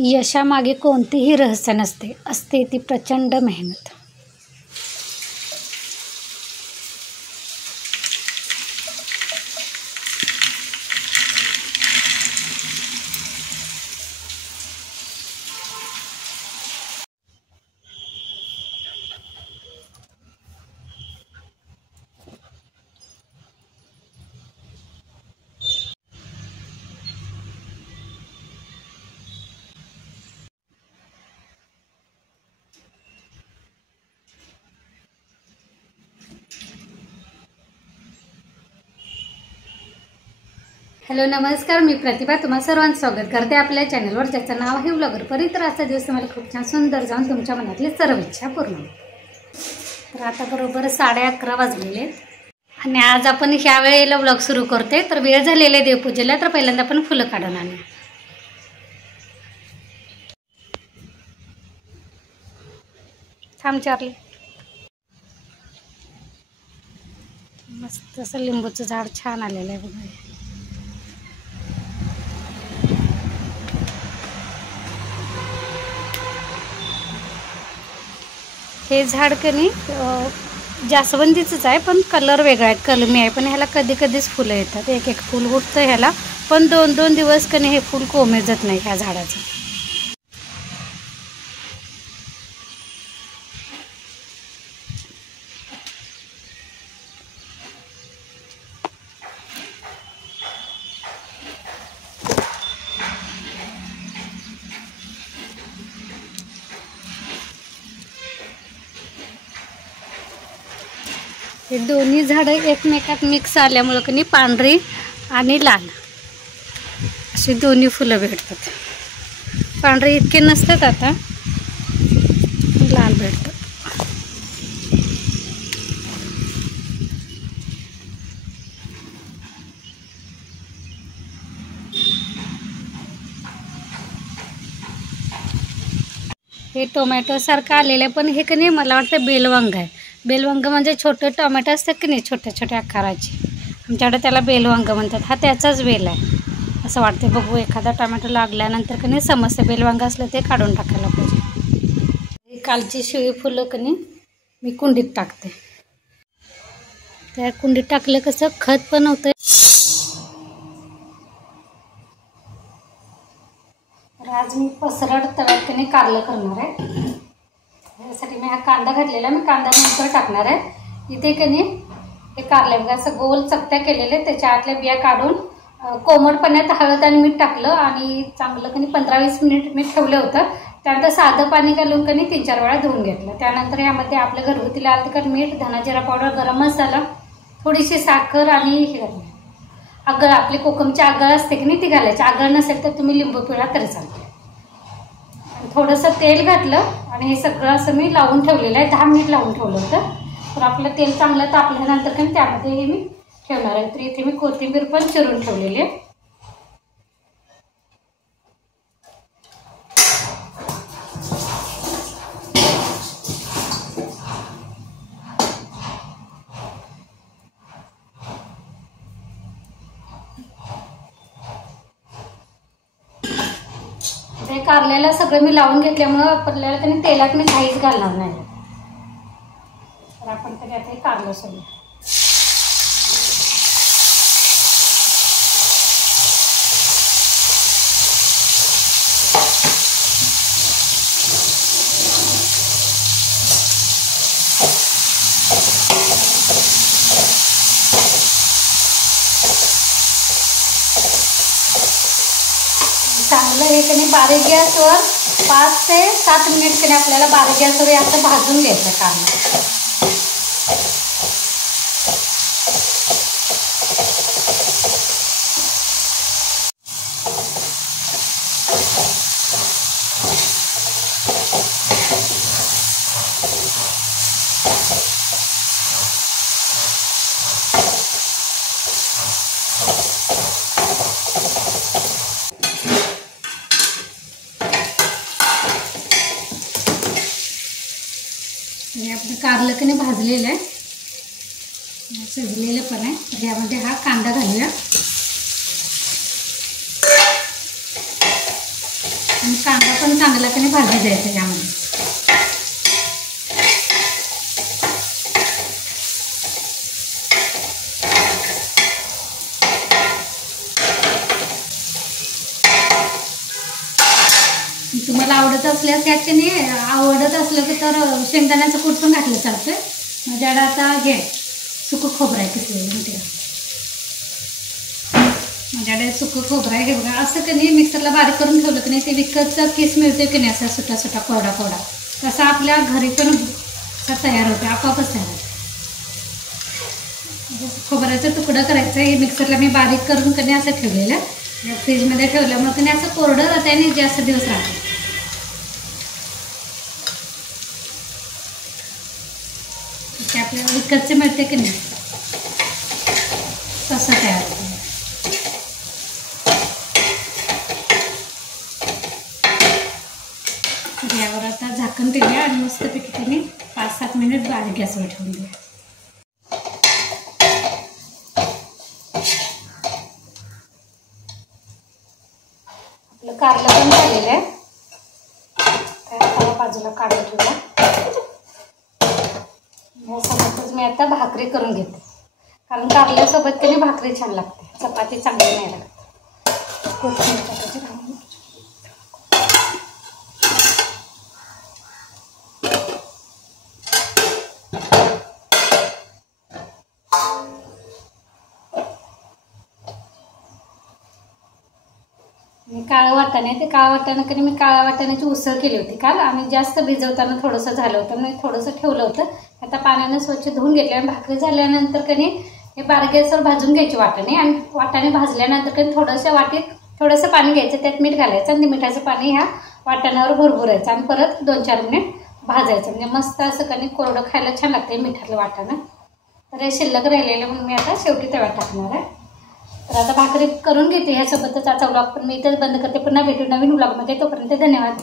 यशामागे कोणतेही रहस्य नसते, असते ती प्रचंड मेहनत. हॅलो नमस्कार, मी प्रतिभा तुम्हा सर्वांचं स्वागत करते आपल्या चॅनलवर, ज्याचं नाव आहे व्लॉगर परी. तर आजचा दिवस तुम्हाला खूप छान सुंदर जाऊन तुमच्या मनातली सर्व इच्छा पूर्ण. तर आता बरोबर 11:30 वाजलेले आणि आज आपण ह्या वेळेला व्लॉग सुरू करते. तर वेळ झालेला देवपूजेला. तर पहिल्यांदा आपण फुलं काढून आणू. थांब चारली. मस्त असं लिंबूचं झाड छान आलेलं आहे बघा. हे झाड कनी जास्वंदीचंच आहे, पण कलर वेगळा आहे, कलमी आहे. पण ह्याला कधी कधीच फुलं येतात. एक एक फुल उठतं ह्याला, पण 2-2 दिवस कनी हे फुल कोमेजत नाही ह्या झाडाचं. हे दोन्ही झाडं एकमेकात मिक्स आल्यामुळं कनी पांढरी आणि लाल अशी दोन्ही फुलं भेटतात. पांढरी इतके नसतात, आता लाल भेटतात. हे टोमॅटो सारखं आलेलं, पण हे कनी मला वाटतं बेलवांग आहे. बेलवांग म्हणजे छोटे टोमॅटो असतात की नाही, छोट्या छोट्या आकाराचे. आमच्याकडे त्याला बेलवांग म्हणतात. हा त्याचाच बेल आहे असं वाटते. बघू, एखादा टोमॅटो लागल्यानंतर कनी समस्या बेलवांग असलं ते काढून टाकायला पाहिजे. कालची शिळी फुलं कनी मी कुंडीत टाकते. त्या कुंडीत टाकलं कसं खत पण होतं. आज मी पसरट तव्यात कनी कारलं करणार आहे. त्यासाठी मी हा कांदा घातलेला, मी कांदा नंतर टाकणार आहे. इथे कनी हे कारले बघा असं गोल चकत्या केलेले, त्याच्या आतल्या बिया काढून कोमट पाण्यात हळद आणि मीठ टाकलं आणि चांगलं कनी 15-20 मिनिट मी ठेवलं होतं. त्यानंतर साधं पाणी घालून कनी 3-4 वेळा धुवून घेतलं. त्यानंतर यामध्ये आपलं घरगुती लाल तिखट, मीठ, धना जिरा पावडर, गरम मसाला, थोडीशी साखर आणि हे घातलं. आगळ, आपली कोकमची आगळ असते की नाही ती घालायची. आगळ नसेल तर तुम्ही लिंबू पिळा तरी चालते. थोडंसं तेल घातलं आणि हे सगळं असं मी लावून ठेवलेलं आहे. 10 मिनिट लावून ठेवलं होतं. तर आपलं तेल चांगलं तापल्यानंतर पण त्यामध्ये हे मी ठेवणार आहे. तर इथे मी कोथिंबीर पण चिरून ठेवलेली आहे. ते कारल्याला सगळं मी लावून घेतल्यामुळं आपल्याला त्यांनी तेलात मी काहीच घालणार नाही. तर आपण तरी आता हे कारलं सगळं चांगलं हे कनी बारीक गॅसवर 5 ते 7 मिनिट कनी आपल्याला बारीक गॅसवर असं भाजून घ्यायचं कारलं. हे आपलं कारलं कनी भाजलेलं आहे, शिजलेलं पण आहे. तर यामध्ये हा कांदा घालूया. आणि कांदा पण चांगला कणी भाजी द्यायचा यामध्ये. तुम्हाला आवडत असल्यास यात की नाही आवडत असलं की तर शेंगदाण्याचं कूट पण घातलं चालतं. माझ्याकडे आता हे सुकं खोबरं आहे किसलेलं मोठे. माझ्याकडे सुकं खोबरं आहे. हे बघा असं की नाही मिक्सरला बारीक करून ठेवलं की नाही ते विकतचा किस मिळतो की नाही असा सुटा सुटा कोरडा कोरडा तसा आपल्या घरी पण तयार होते आपोआपच तयार होते. खोबऱ्याचं तुकडं करायचं. हे मिक्सरला मी बारीक करून की नाही असं ठेवलेलं फ्रीजमध्ये ठेवल्यामुळे की नाही असं कोरडं राहतं आणि जास्त दिवस राहतं. ते आपल्याला विकतचे मिळते की नाही तसं तयार होतं. यावर आता झाकण ठेवूया आणि मस्तपैकी त्याने 5-7 मिनिट बारीक गॅसवर ठेवून द्या. आपलं कारलं पण झालेलं आहे. त्याला बाजूला काढून ठेवूया. यासोबतच मी आता भाकरी करून घेते कारण कारल्यासोबत त्याने भाकरी छान लागते. चपाती चांगली नाही लागत. कोथिंबीर टाकायची. काळं वाटाणे ते काळं वाटाणं कधी मी काळ्या वाटाण्याची उसळ केली होती काल आणि जास्त भिजवताना थोडंसं झालं होतं मी थोडंसं ठेवलं होतं. आता पाण्याने स्वच्छ धुवून घेतले आणि भाकरी झाल्यानंतर कधी हे बारीक गॅसवर भाजून घ्यायचे वाटाणे आणि वाटाणे भाजल्यानंतर कधी थोडंसं वाटीत थोडंसं पाणी घ्यायचं त्यात मीठ घालायचं आणि ते मिठाचं पाणी ह्या वाटाण्यावर भुरभुरायचं आणि परत 2-4 मिनिट भाजायचं म्हणजे मस्त असं कधी कोरडं खायला छान लागते मिठातलं वाटाणं. तर हे शिल्लक राहिलेलं म्हणून मी आता शेवटी तव्यात टाकणार आहे. तर आता भाकरी करून घेते. ह्यासोबतच आजचा व्लॉग पण मी इथेच बंद करते. पुन्हा भेटू नवीन व्लॉगमध्ये. तोपर्यंत धन्यवाद.